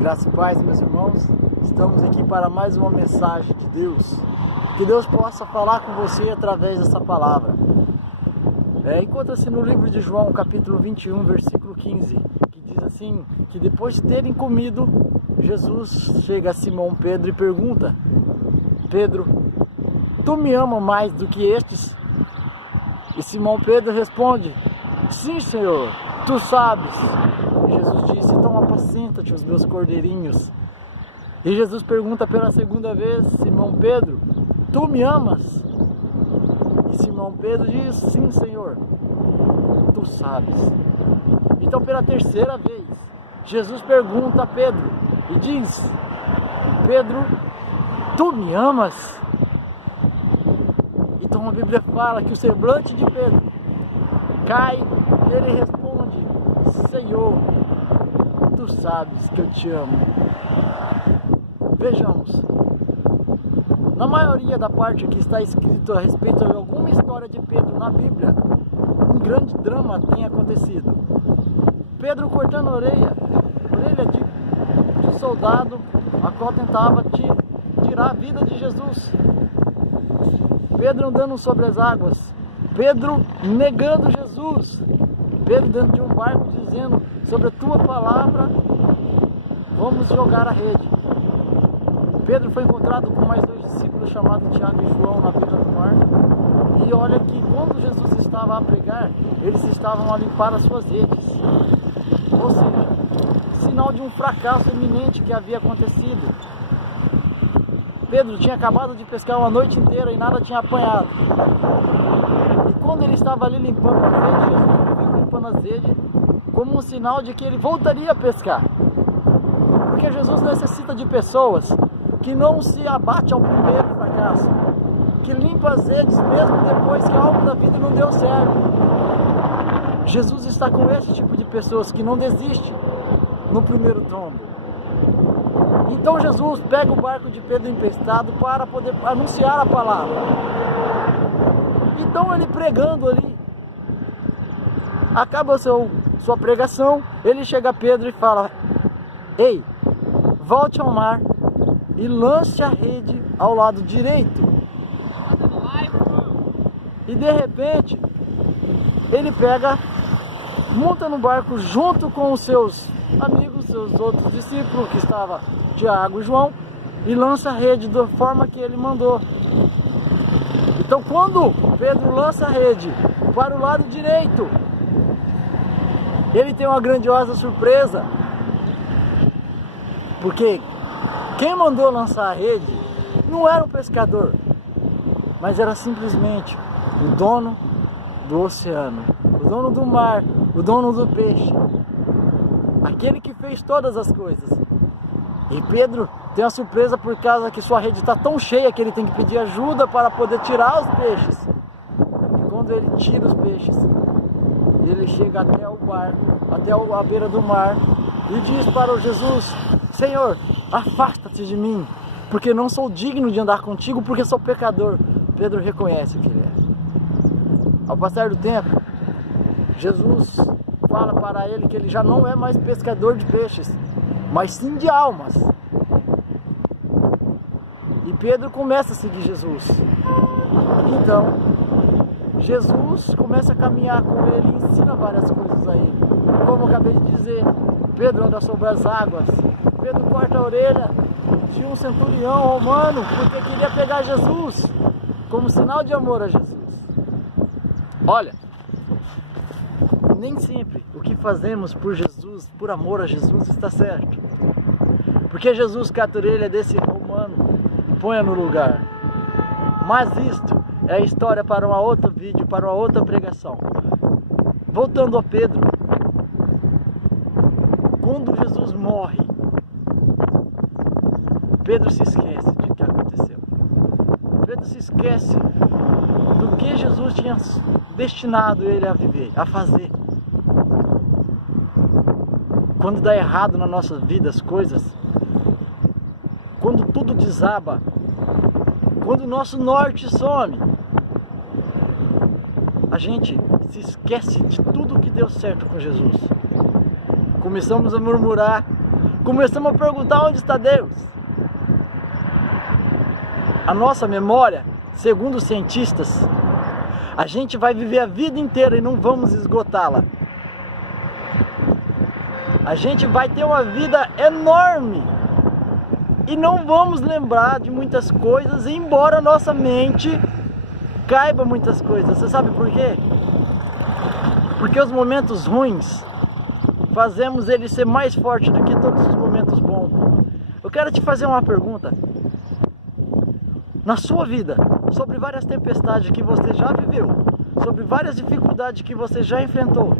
Graça e paz, meus irmãos. Estamos aqui para mais uma mensagem de Deus. Que Deus possa falar com você através dessa palavra. Encontra-se no livro de João, capítulo 21, versículo 15, que diz assim, que depois de terem comido, Jesus chega a Simão Pedro e pergunta: Pedro, tu me amas mais do que estes? E Simão Pedro responde: sim, Senhor, tu sabes. E Jesus disse: então apacenta-te os meus cordeirinhos. E Jesus pergunta pela segunda vez: Simão Pedro, tu me amas? E Simão Pedro diz: sim, Senhor, tu sabes. Então pela terceira vez, Jesus pergunta a Pedro e diz: Pedro, tu me amas? Então a Bíblia fala que o semblante de Pedro cai e ele responde: Senhor, tu sabes que eu te amo. Vejamos, na maioria da parte que está escrito a respeito de alguma história de Pedro na Bíblia, um grande drama tem acontecido. Pedro cortando a orelha de soldado, a qual tentava tirar a vida de Jesus. Pedro andando sobre as águas, Pedro negando Jesus, Pedro dentro de um barco dizendo: sobre a tua palavra vamos jogar a rede. Pedro foi encontrado com mais dois discípulos chamados Tiago e João na beira do mar. E olha que quando Jesus estava a pregar, eles estavam a limpar as suas redes. Ou seja, sinal de um fracasso iminente que havia acontecido. Pedro tinha acabado de pescar uma noite inteira e nada tinha apanhado. E quando ele estava ali limpando as redes, Jesus viu limpando as redes como um sinal de que ele voltaria a pescar. Porque Jesus necessita de pessoas que não se abate ao primeiro fracasso, que limpa as redes mesmo depois que algo da vida não deu certo. Jesus está com esse tipo de pessoas que não desiste no primeiro tombo. Então Jesus pega o barco de Pedro emprestado para poder anunciar a palavra. Então ele pregando ali, acaba sua pregação, ele chega a Pedro e fala: ei, volte ao mar e lance a rede ao lado direito. E de repente, ele monta no barco junto com os seus amigos, seus outros discípulos, que estavam Tiago e João, e lança a rede da forma que ele mandou. Então quando Pedro lança a rede para o lado direito, ele tem uma grandiosa surpresa, porque quem mandou lançar a rede não era um pescador, mas era simplesmente o dono do oceano, o dono do mar, o dono do peixe, aquele que fez todas as coisas. E Pedro tem uma surpresa por causa que sua rede está tão cheia que ele tem que pedir ajuda para poder tirar os peixes. E quando ele tira os peixes, ele chega até o barco, até a beira do mar, e diz para o Jesus: Senhor, afasta-te de mim, porque não sou digno de andar contigo, porque sou pecador. Pedro reconhece o que ele é. Ao passar do tempo, Jesus fala para ele que ele já não é mais pescador de peixes, mas sim de almas. E Pedro começa a seguir Jesus. Então, Jesus começa a caminhar com ele e ensina várias coisas a ele. Como eu acabei de dizer, Pedro anda sobre as águas. Pedro corta a orelha de um centurião romano porque queria pegar Jesus, como sinal de amor a Jesus. Olha, nem sempre o que fazemos por Jesus, por amor a Jesus, está certo. Porque Jesus cata a orelha desse romano e põe no lugar. Mas isto é a história para um outro vídeo, para uma outra pregação. Voltando a Pedro, quando Jesus morre, Pedro se esquece de que aconteceu. Pedro se esquece do que Jesus tinha destinado ele a viver, a fazer. Quando dá errado na nossa vida as coisas, quando tudo desaba, quando o nosso norte some, a gente se esquece de tudo que deu certo com Jesus. Começamos a murmurar, começamos a perguntar onde está Deus. A nossa memória, segundo os cientistas, a gente vai viver a vida inteira e não vamos esgotá-la. A gente vai ter uma vida enorme e não vamos lembrar de muitas coisas, embora a nossa mente caiba muitas coisas. Você sabe por quê? Porque os momentos ruins fazemos ele ser mais forte do que todos os momentos bons. Eu quero te fazer uma pergunta. Na sua vida, sobre várias tempestades que você já viveu, sobre várias dificuldades que você já enfrentou,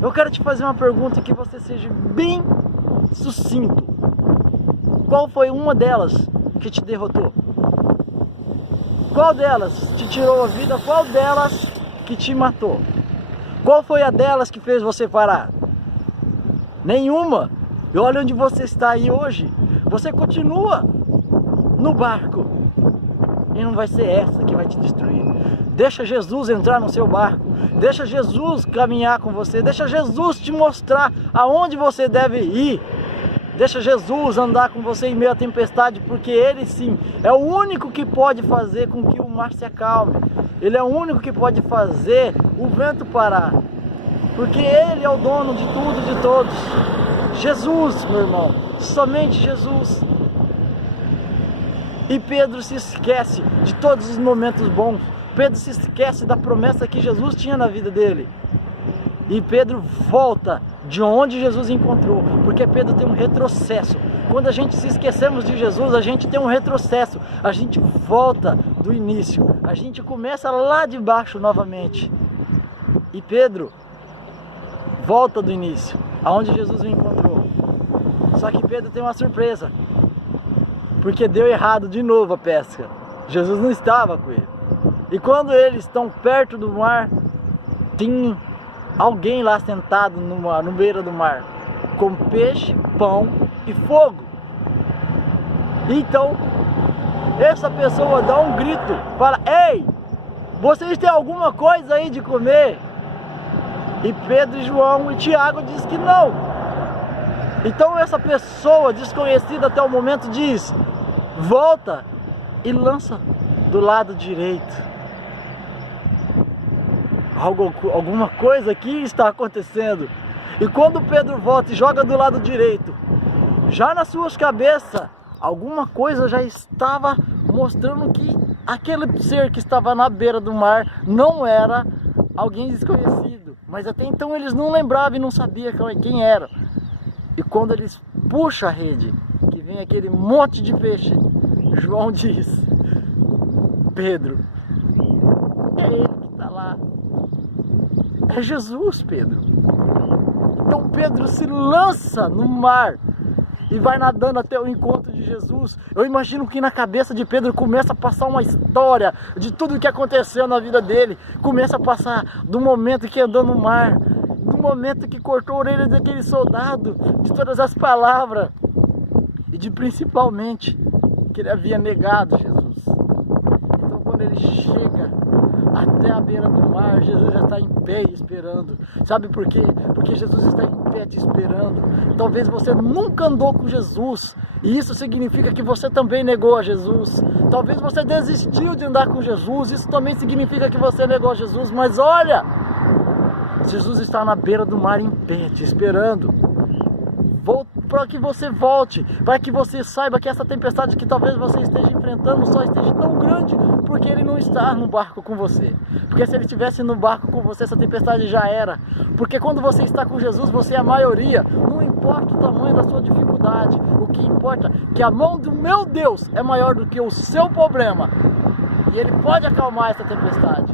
eu quero te fazer uma pergunta que você seja bem sucinto. Qual foi uma delas que te derrotou? Qual delas te tirou a vida? Qual delas que te matou? Qual foi a delas que fez você parar? Nenhuma. E olha onde você está aí hoje. Você continua no barco. E não vai ser essa que vai te destruir. Deixa Jesus entrar no seu barco. Deixa Jesus caminhar com você. Deixa Jesus te mostrar aonde você deve ir. Deixa Jesus andar com você em meio à tempestade, porque Ele sim é o único que pode fazer com que o mar se acalme. Ele é o único que pode fazer o vento parar. Porque Ele é o dono de tudo, de todos. Jesus, meu irmão. Somente Jesus. E Pedro se esquece de todos os momentos bons. Pedro se esquece da promessa que Jesus tinha na vida dele. E Pedro volta de onde Jesus encontrou, porque Pedro tem um retrocesso. Quando a gente se esquecemos de Jesus, a gente tem um retrocesso. A gente volta do início, a gente começa lá de baixo novamente. E Pedro volta do início, aonde Jesus o encontrou. Só que Pedro tem uma surpresa, porque deu errado de novo a pesca. Jesus não estava com ele. E quando eles estão perto do mar, tem alguém lá sentado no beira do mar, com peixe, pão e fogo. Então, essa pessoa dá um grito, fala: ei, vocês têm alguma coisa aí de comer? E Pedro, João e Tiago diz que não. Então essa pessoa desconhecida até o momento diz: volta e lança do lado direito. Alguma coisa aqui está acontecendo. E quando Pedro volta e joga do lado direito, já nas suas cabeças, alguma coisa já estava mostrando que aquele ser que estava na beira do mar não era alguém desconhecido. Mas até então eles não lembravam e não sabiam quem era. E quando eles puxam a rede, que vem aquele monte de peixe, João diz: Pedro, é ele que está lá. É Jesus, Pedro. Então Pedro se lança no mar e vai nadando até o encontro de Jesus. Eu imagino que na cabeça de Pedro começa a passar uma história de tudo o que aconteceu na vida dele. Começa a passar do momento que andou no mar, do momento que cortou a orelha daquele soldado, de todas as palavras e de principalmente que ele havia negado Jesus. Então quando ele chega até a beira do mar, Jesus já está em pé esperando. Sabe por quê? Porque Jesus está em pé te esperando. Talvez você nunca andou com Jesus, e isso significa que você também negou a Jesus. Talvez você desistiu de andar com Jesus, isso também significa que você negou a Jesus. Mas olha, Jesus está na beira do mar em pé te esperando, para que você volte, para que você saiba que essa tempestade que talvez você esteja enfrentando só esteja tão grande porque Ele não está no barco com você. Porque se Ele estivesse no barco com você, essa tempestade já era. Porque quando você está com Jesus, você é a maioria. Não importa o tamanho da sua dificuldade, o que importa é que a mão do meu Deus é maior do que o seu problema, e Ele pode acalmar essa tempestade.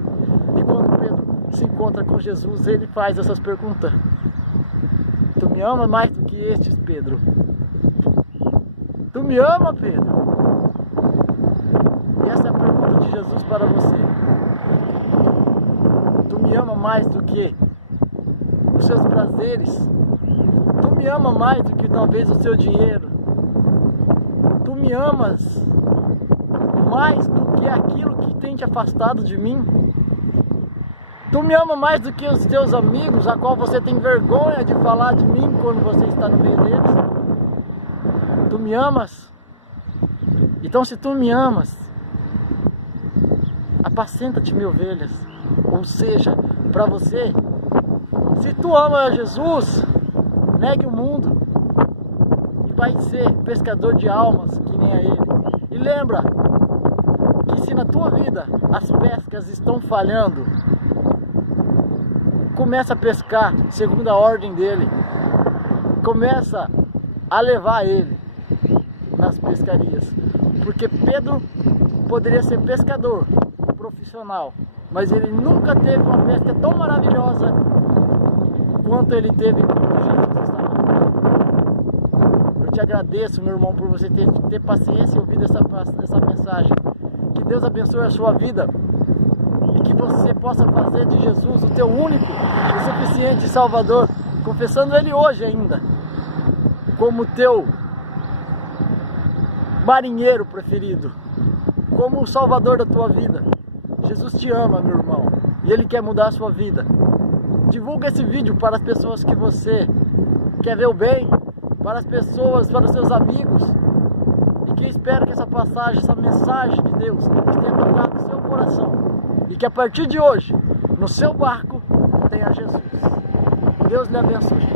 E quando Pedro se encontra com Jesus, ele faz essas perguntas: tu me ama mais do que estes, Pedro? Tu me ama, Pedro? E essa é a pergunta de Jesus para você. Tu me ama mais do que os seus prazeres? Tu me ama mais do que talvez o seu dinheiro? Tu me amas mais do que aquilo que tem te afastado de mim? Tu me ama mais do que os teus amigos, a qual você tem vergonha de falar de mim quando você está no meio deles? Tu me amas? Então se tu me amas, apacenta-te minhas ovelhas. Ou seja, para você, se tu ama Jesus, negue o mundo e vai ser pescador de almas que nem a ele. E lembra que se na tua vida as pescas estão falhando, começa a pescar segundo a ordem dele. Começa a levar ele nas pescarias. Porque Pedro poderia ser pescador profissional, mas ele nunca teve uma pesca tão maravilhosa quanto ele teve quando Jesus estava. Eu te agradeço, meu irmão, por você ter paciência e ouvir essa mensagem. Que Deus abençoe a sua vida e que você possa fazer de Jesus o teu único e suficiente Salvador, confessando Ele hoje ainda como teu marinheiro preferido, como o Salvador da tua vida. Jesus te ama, meu irmão, e Ele quer mudar a sua vida. Divulga esse vídeo para as pessoas que você quer ver o bem, para as pessoas, para os seus amigos, e que espero que essa passagem, essa mensagem de Deus tenha tocado no seu coração, e que a partir de hoje, no seu barco, tenha Jesus. Deus lhe abençoe.